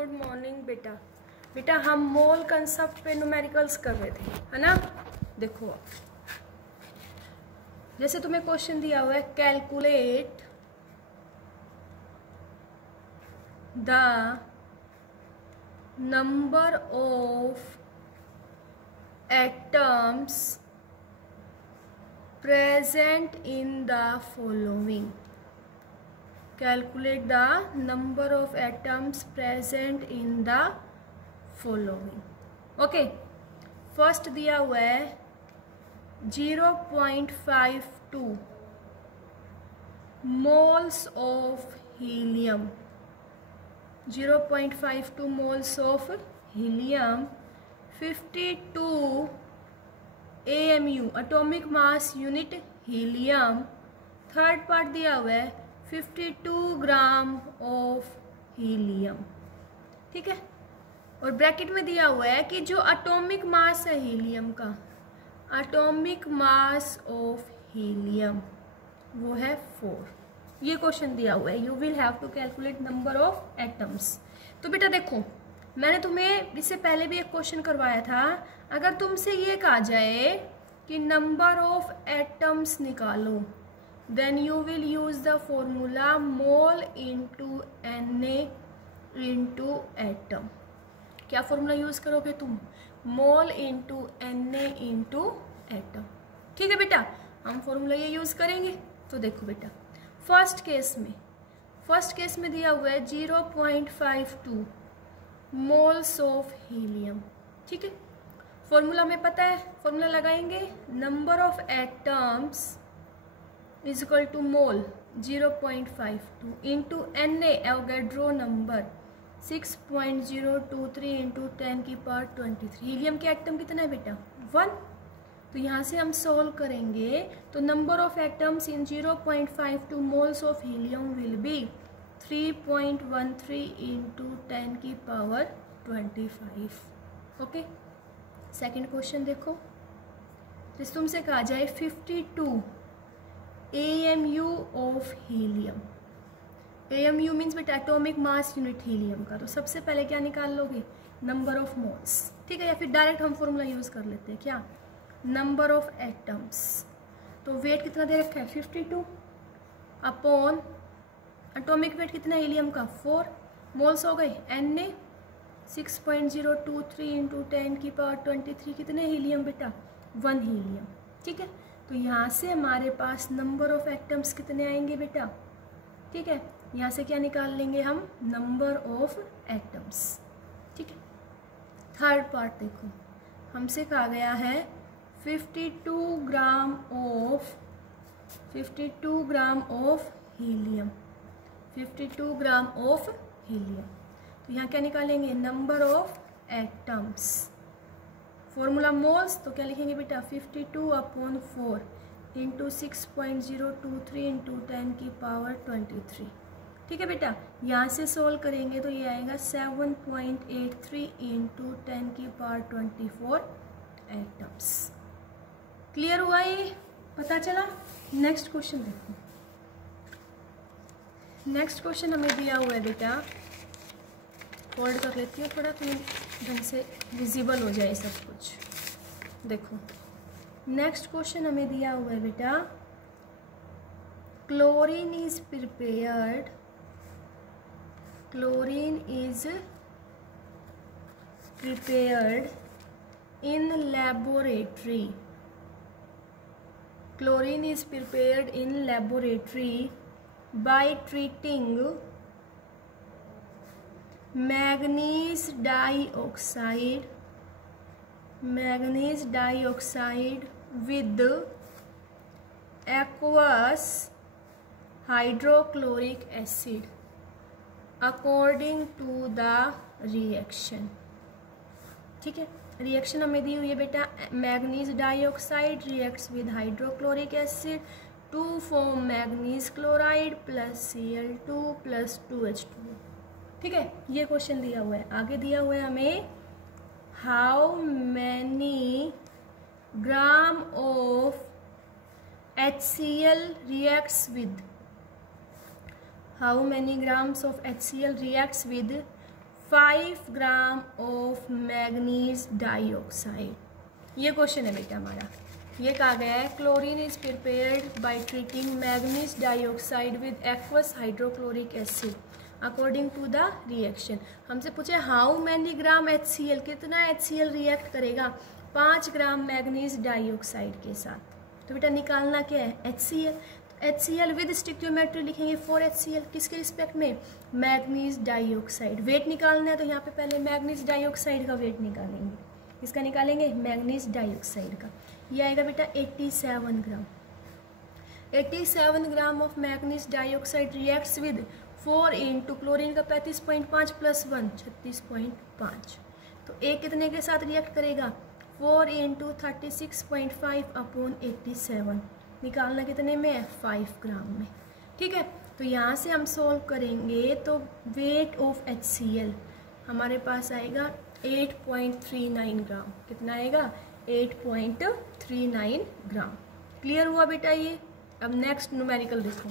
Good morning बेटा। बेटा हम मोल कंसेप्ट पे न्यूमेरिकल्स कर रहे थे, है ना। देखो जैसे तुम्हें क्वेश्चन दिया हुआ है, calculate the number of atoms present in the following. Calculate the number of atoms present in the following. Okay, first दिया हुआ है 0.52 moles of helium, 0.52 moles of helium, 52 AMU atomic mass unit helium. Third part दिया हुआ है 52 gram of helium, ठीक है। और bracket में दिया हुआ है कि जो एटॉमिक मास है हीलियम का, एटॉमिक मास ऑफ हीलियम वो है 4। ये क्वेश्चन दिया हुआ है, you will have to calculate number of atoms. तो बेटा देखो, मैंने तुम्हें इससे पहले भी एक क्वेश्चन करवाया था। अगर तुमसे ये कहा जाए कि नंबर ऑफ एटम्स निकालो, then you will use the formula mole into Na into atom। क्या फॉर्मूला यूज करोगे तुम? Mole into Na into atom, ठीक है बेटा। हम फॉर्मूला ये यूज करेंगे। तो देखो बेटा, फर्स्ट केस में दिया हुआ है 0.52 मोल्स ऑफ हीलियम, ठीक है। फॉर्मूला में पता है, फॉर्मूला लगाएंगे, number of atoms is equal to mole 0.52 into Na Avogadro number 6.023 into 10 की पावर 23। हीलियम के एटम कितना है बेटा? 1। तो यहाँ से हम सोल्व करेंगे तो number of atoms in 0.52 moles of helium will be 3.13 into 10 की पावर 25। ओके, सेकेंड क्वेश्चन देखो। जिस तुमसे कहा जाए 52 AMU of helium. AMU means बेटा एटॉमिक मास यूनिट हीलियम का। तो सबसे पहले क्या निकाल लोगे? नंबर ऑफ मोल्स, ठीक है। या फिर डायरेक्ट हम फॉर्मूला यूज कर लेते हैं, क्या? Number of atoms. तो वेट कितना दे रखा है? 52 अपॉन एटॉमिक वेट कितना है हीलियम का? 4। मोल्स हो गए Na 6.023 इंटू 10 की पावर 23। कितने हीलियम बेटा? 1 हीलियम, ठीक है। तो यहाँ से हमारे पास नंबर ऑफ एटम्स कितने आएंगे बेटा? ठीक है, यहाँ से क्या निकाल लेंगे हम? नंबर ऑफ एटम्स, ठीक है। थर्ड पार्ट देखो, हमसे कहा गया है 52 gram of helium, 52 gram of helium. तो यहाँ क्या निकालेंगे? Number of atoms. Formula moles, तो क्या लिखेंगे बेटा? 52 अपॉन 4 इंटू 6.023 इंटू 10 की पावर 23, ठीक है बेटा। यहाँ से सोल्व करेंगे तो ये आएगा 7.83 इंटू 10 की पावर 24 एटम्स। क्लियर हुआ? ये पता चला? नेक्स्ट क्वेश्चन देखो। नेक्स्ट क्वेश्चन हमें दिया हुआ है बेटा, फोल्ड कर लेती हूँ थोड़ा तो ढंग से विजिबल हो जाए सब कुछ। देखो नेक्स्ट क्वेश्चन हमें दिया हुआ है बेटा, chlorine is prepared in laboratory. Chlorine is prepared in laboratory bye treating manganese dioxide with aqueous hydrochloric acid according to the reaction, ठीक है। रिएक्शन हमें दी हुई है बेटा, manganese dioxide reacts with hydrochloric acid to form manganese chloride plus Cl2 plus 2H2, ठीक है। ये question दिया हुआ है। आगे दिया हुआ है हमें how many gram of HCl reacts with how many grams of HCl reacts with 5 gram of manganese dioxide. ये क्वेश्चन है बेटा हमारा। ये कहा गया है chlorine is prepared by treating manganese dioxide with aqueous hydrochloric acid according to the reaction. हमसे पूछे हाउ मैनी ग्राम HCl, कितना HCl रिएक्ट करेगा 5 ग्राम मैग्नीज डाइऑक्साइड के साथ। तो बेटा निकालना क्या है HCl। HCl विद स्टिक्योमेट्री लिखेंगे 4HCl, किसके रिस्पेक्ट में मैग्नीज डाइऑक्साइड। वेट निकालना है तो यहाँ पे पहले मैग्नीज डाइऑक्साइड का वेट निकालेंगे। किसका निकालेंगे मैग्नीज डाइऑक्साइड का। ये आएगा बेटा 87 ग्राम। 87 ग्राम of manganese dioxide reacts with 4 into chlorine का 35.5 प्लस 1 36.5। तो एक कितने के साथ रिएक्ट करेगा 4 इंटू 36.5 अपॉन 87। निकालना कितने में है 5 ग्राम में। ठीक है, तो यहाँ से हम सोल्व करेंगे तो वेट ऑफ HCl हमारे पास आएगा 8.39 ग्राम। कितना आएगा 8.39 ग्राम। क्लियर हुआ बेटा ये। अब नेक्स्ट न्यूमेरिकल देखो।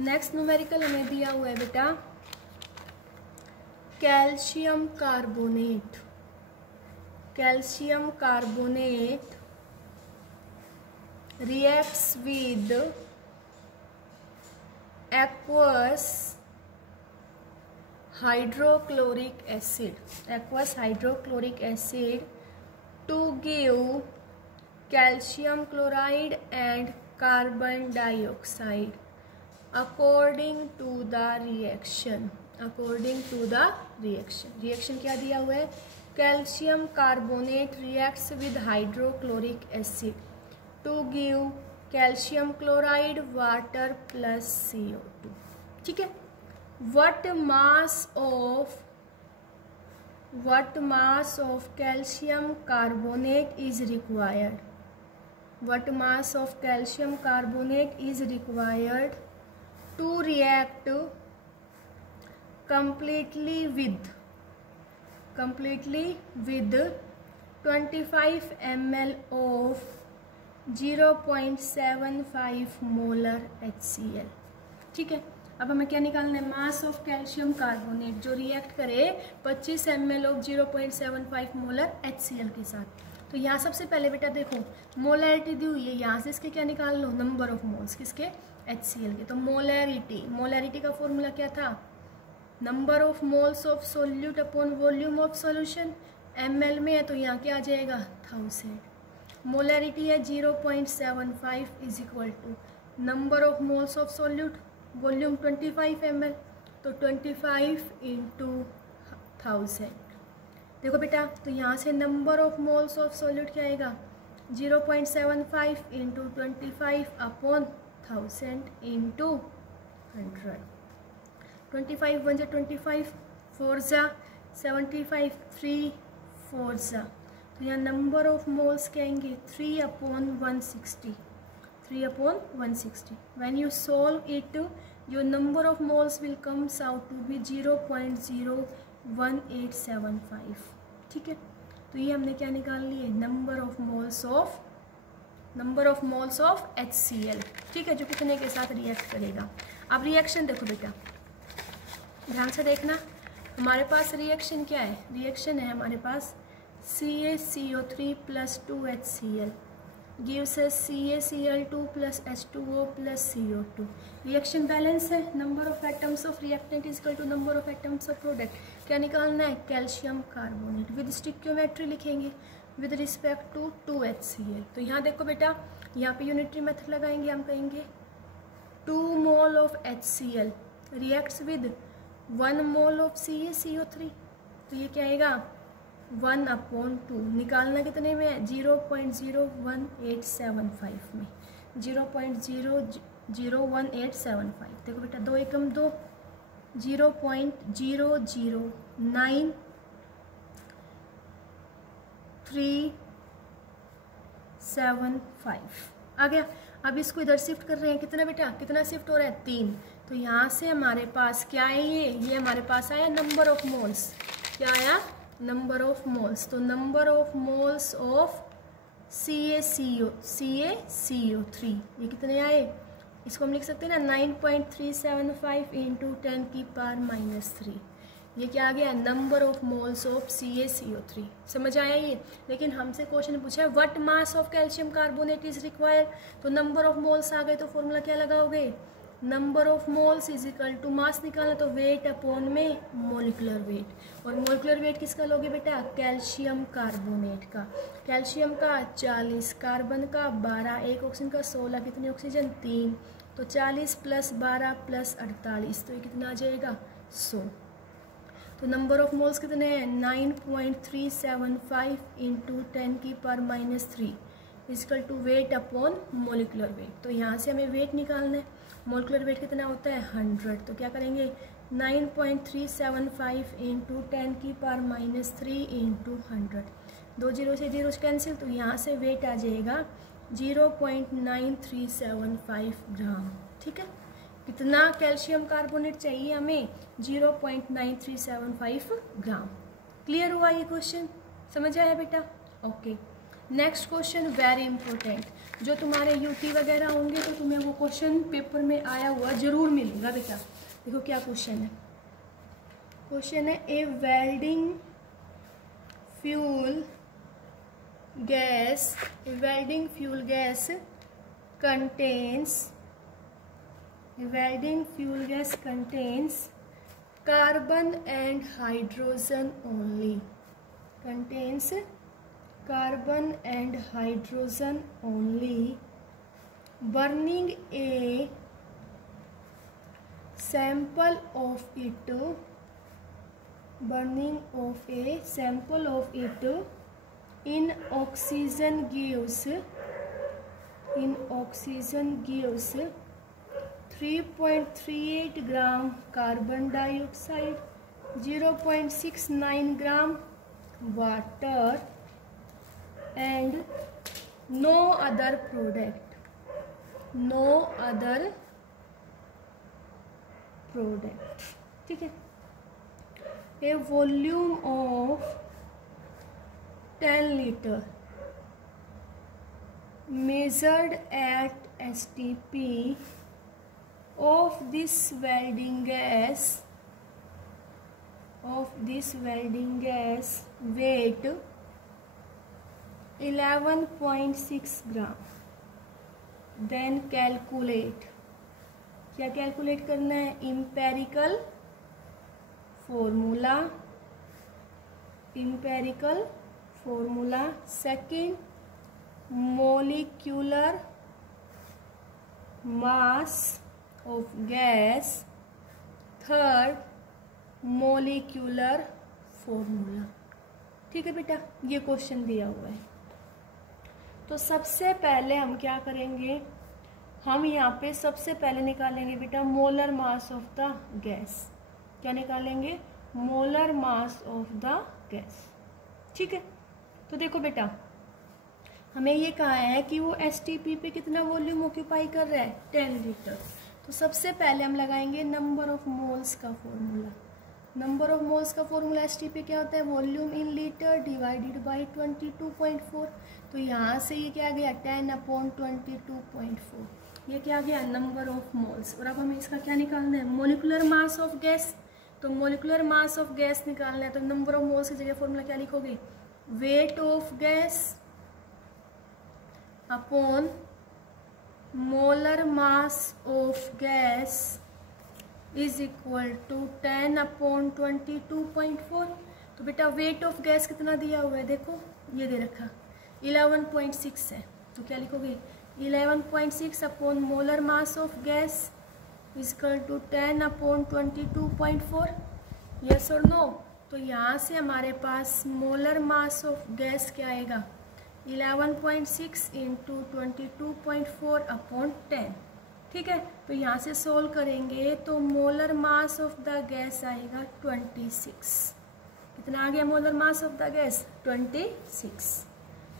नेक्स्ट न्यूमेरिकल हमें दिया हुआ है बेटा calcium carbonate. Calcium carbonate reacts with aqueous hydrochloric acid to give calcium chloride and carbon dioxide according to the reaction। Reaction क्या दिया हुआ है calcium carbonate reacts with hydrochloric acid to give calcium chloride water plus CO2। ठीक है, what mass of calcium carbonate is required? What mass of calcium carbonate is required to react completely with 25 ml of 0.75 molar HCl। ठीक है, अब हमें क्या निकालना है मास of calcium carbonate जो रिएक्ट करे 25 ml ऑफ 0.75 मोलर HCl के साथ। तो यहाँ सबसे पहले बेटा देखो मोलैरिटी दी हुई है, यहाँ से इसके क्या निकाल लो नंबर ऑफ मोल्स किसके HCl के। तो मोलैरिटी का फॉर्मूला क्या था number of moles of solute upon volume of solution. ml में है तो यहाँ क्या आ जाएगा 1000। मोलैरिटी है 0.75 is equal to number of moles of solute volume 25 ml तो 25 इंटू 1000। देखो बेटा तो यहाँ से number of moles of solute क्या आएगा 0.75 इंटू 25 अपॉन 1000 इंटू 100। 25 1 जा 25 4 जा 75 3 4 जा तो यहाँ नंबर ऑफ मोल्स क्या आएंगे 3/160। When you solve it your number of moles will comes out to be 0.01875। ठीक है, तो ये हमने क्या निकाल लिए number of moles of HCl। ठीक है, जो कितने के साथ रिएक्ट करेगा। अब रिएक्शन देखो बेटा ध्यान से देखना। हमारे पास रिएक्शन क्या है रिएक्शन है हमारे पास CaCO3 plus 2HCl gives us CaCl2 plus H2O plus CO2। Reaction balance है number of atoms of reactant is equal to number of atoms of product. क्या निकालना है कैल्शियम कार्बोनेट विद स्टिक्योमेट्री लिखेंगे विद रिस्पेक्ट टू 2HCl। तो यहाँ देखो बेटा यहाँ पे यूनिटरी मेथड लगाएंगे हम कहेंगे 2 mole of HCl reacts with 1 mole of CaCO3। तो ये क्या आएगा 1/2। निकालना कितने में है 0.01875 में 0.01875। देखो बेटा 2 एकम 2 0.00935 आ गया। अब इसको इधर शिफ्ट कर रहे हैं कितना बेटा कितना शिफ्ट हो रहा है 3। तो यहाँ से हमारे पास क्या है ये हमारे पास आया नंबर ऑफ मोल्स। क्या आया नंबर ऑफ मोल्स। तो number of moles of CaCO3, ये कितने आए, इसको हम लिख सकते हैं ना 9.375 इंटू 10⁻⁻3, ये क्या आ गया, number of moles of CaCO3। समझ आया ये। लेकिन हमसे क्वेश्चन पूछा है what mass of calcium carbonate is required, तो नंबर ऑफ मोल्स आ गए तो फॉर्मूला क्या लगाओगे, number of moles is equal to mass निकालना तो वेट अपॉन में मोलिकुलर वेट, और मोलिकुलर वेट किसका लोगे बेटा, कैल्शियम कार्बोनेट का। कैल्शियम का 40, कार्बन का 12, एक ऑक्सीजन का 16, कितने ऑक्सीजन 3, तो 40 + 12 + 48, तो ये कितना आ जाएगा 100। तो नंबर ऑफ मोल्स कितने हैं 9.375 into 10⁻³ is equal to weight upon molecular weight. तो यहाँ से हमें वेट निकालना है, मोलिकुलर वेट कितना होता है 100, तो क्या करेंगे 9.375 इंटू 10⁻³ इंटू 100, 2 जीरो से जीरो कैंसिल, तो यहाँ से वेट आ जाएगा 0.9375 ग्राम। ठीक है, कितना कैल्शियम कार्बोनेट चाहिए हमें 0.9375 ग्राम। क्लियर हुआ ये क्वेश्चन, समझ आया बेटा। Okay, next question very important, जो तुम्हारे यूटी वगैरह होंगे तो तुम्हें वो क्वेश्चन पेपर में आया हुआ जरूर मिलेगा बेटा। देखो क्या क्वेश्चन है, क्वेश्चन है a welding fuel gas contains carbon and hydrogen only, burning a sample of it in oxygen gives 3.38 gram carbon dioxide, 0.69 gram water and no other product. ठीक है, a volume of 10 litre measured at STP of this welding gas weight 11.6 gram. Then calculate, क्या calculate करना है, empirical formula, second molecular mass of gas, third molecular formula। ठीक है बेटा, ये question दिया हुआ है। तो सबसे पहले हम क्या करेंगे, हम यहाँ पे सबसे पहले निकालेंगे बेटा molar mass of the gas. क्या निकालेंगे, molar mass of the gas. ठीक है, तो देखो बेटा हमें ये कहा है कि वो STP पे कितना वॉल्यूम ऑक्यूपाई कर रहा है 10 लीटर। तो सबसे पहले हम लगाएंगे नंबर ऑफ मोल्स का फॉर्मूला। नंबर ऑफ मोल्स का फॉर्मूला STP क्या होता है, volume in litre divided by 22.4। तो यहाँ से ये क्या आ गया 10/22.4, ये क्या आ गया नंबर ऑफ मोल्स। और अब हमें इसका क्या निकालना है, मोलिकुलर मास ऑफ गैस। तो मोलिकुलर मास ऑफ गैस निकालना है, तो नंबर ऑफ मोल्स की जगह फॉर्मूला क्या लिखोगे, weight of gas upon molar mass of gas is equal to 10/22.4। तो बेटा वेट ऑफ गैस कितना दिया हुआ है, देखो ये दे रखा 11.6 है। तो क्या लिखोगे 11.6 upon molar mass of gas is equal to 10/22.4। Yes और नो। तो यहाँ से हमारे पास मोलर मास ऑफ गैस क्या आएगा 11.6 इंटू 22.4 अपॉन 10। ठीक है, तो यहाँ से सोल्व करेंगे तो molar mass of the gas आएगा 26। कितना आ गया molar mass of the gas 26।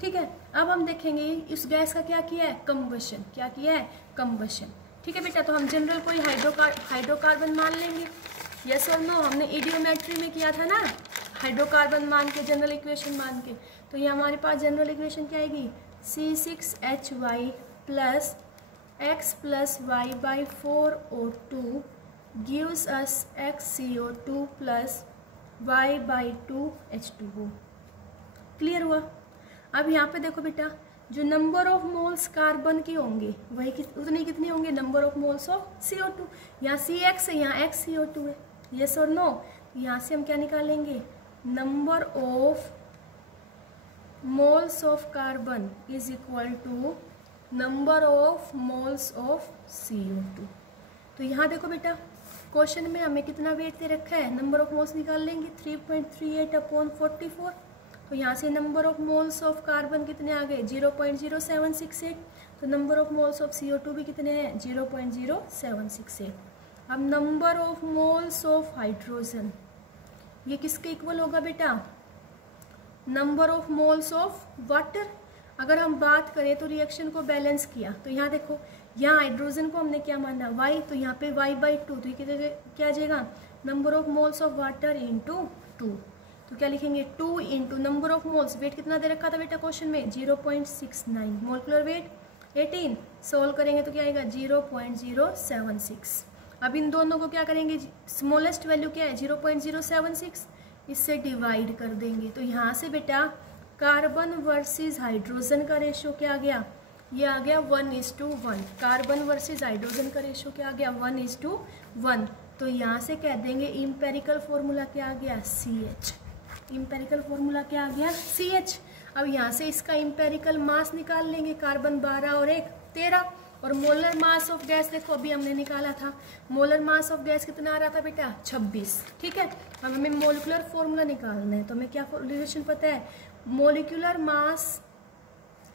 ठीक है, अब हम देखेंगे इस गैस का क्या किया है, कंबशन। क्या किया है, कंबशन। ठीक है बेटा, तो हम जनरल कोई हाइड्रोकार्बन मान लेंगे। यस और नो, हमने इडियोमेट्री में किया था ना, हाइड्रोकार्बन मान के जनरल इक्वेशन मान के। तो ये हमारे पास जनरल इक्वेशन क्या आएगी, C6H5 plus X plus Y by 4O2 gives us XCO2 plus Y by 2H2O। Clear हुआ। अब यहाँ पे देखो बेटा, जो नंबर ऑफ मोल्स कार्बन के होंगे वही उतने कितने होंगे number of moles of CO2। यहाँ CX है, यहाँ XCO2 है, यस और नो। यहाँ से हम क्या निकालेंगे, number of moles of carbon is equal to number of moles of CO2। तो यहाँ देखो बेटा, क्वेश्चन में हमें कितना वेट दे रखा है, नंबर ऑफ मोल्स निकाल लेंगे 3.38 अपॉन 44। तो यहाँ से number of moles of carbon कितने आ गए 0.0768। तो number of moles of CO2 भी कितने हैं 0.0768। अब number of moles of hydrogen, ये किसके इक्वल होगा बेटा, number of moles of water. अगर हम बात करें तो रिएक्शन को बैलेंस किया तो यहाँ देखो, यहाँ हाइड्रोजन को हमने क्या माना Y, तो यहाँ पे Y बाई 2, तो ये क्या आ जाएगा number of moles of water into 2। तो क्या लिखेंगे 2 into number of moles, weight कितना दे रखा था बेटा क्वेश्चन में 0.69, मोलकुलर वेट 18, सोल्व करेंगे तो क्या आएगा 0.076। अब इन दोनों को क्या करेंगे, स्मॉलेस्ट वैल्यू क्या है 0.076, इससे डिवाइड कर देंगे। तो यहाँ से बेटा कार्बन वर्सेस हाइड्रोजन का रेशियो क्या आ गया, ये आ गया 1:1। कार्बन वर्सेस हाइड्रोजन का रेशियो क्या आ गया 1:1। तो यहाँ से कह देंगे इम्पेरिकल फॉर्मूला क्या आ गया CH। इम्पेरिकल फॉर्मूला क्या आ गया CH। अब यहाँ से इसका इम्पेरिकल मास निकाल लेंगे, कार्बन 12 और 1 13। और मोलर मास ऑफ गैस देखो अभी हमने निकाला था, मोलर मास ऑफ गैस कितना आ रहा था बेटा 26। ठीक है, अब हमें मोलिकुलर फॉर्मूला निकालना है। तो हमें क्या रिलेशन पता है, molecular mass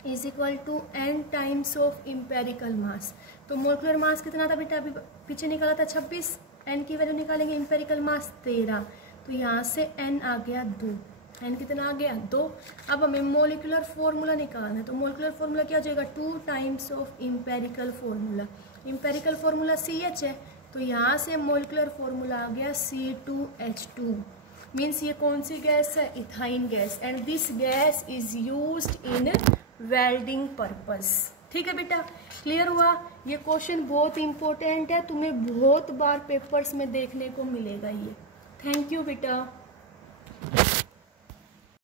is equal to n times of empirical mass. तो मोलिकुलर मास कितना था बेटा, अभी पीछे निकाला था 26, n की वैल्यू निकालेंगे, इम्पेरिकल मास 13। तो यहाँ से n आ गया 2, n कितना आ गया 2। अब हमें मोलिकुलर फॉर्मूला निकालना है। तो मोलिकुलर फॉर्मूला क्या हो जाएगा 2 times of empirical formula. Empirical formula CH है, तो यहाँ से मोलिकुलर फॉर्मूला आ गया C2H2। मीन्स ये कौन सी गैस है, ethyne gas, and this gas is used in welding purpose. ठीक है बेटा, क्लियर हुआ। ये क्वेश्चन बहुत इंपॉर्टेंट है, तुम्हें बहुत बार पेपर्स में देखने को मिलेगा ये। थैंक यू बेटा।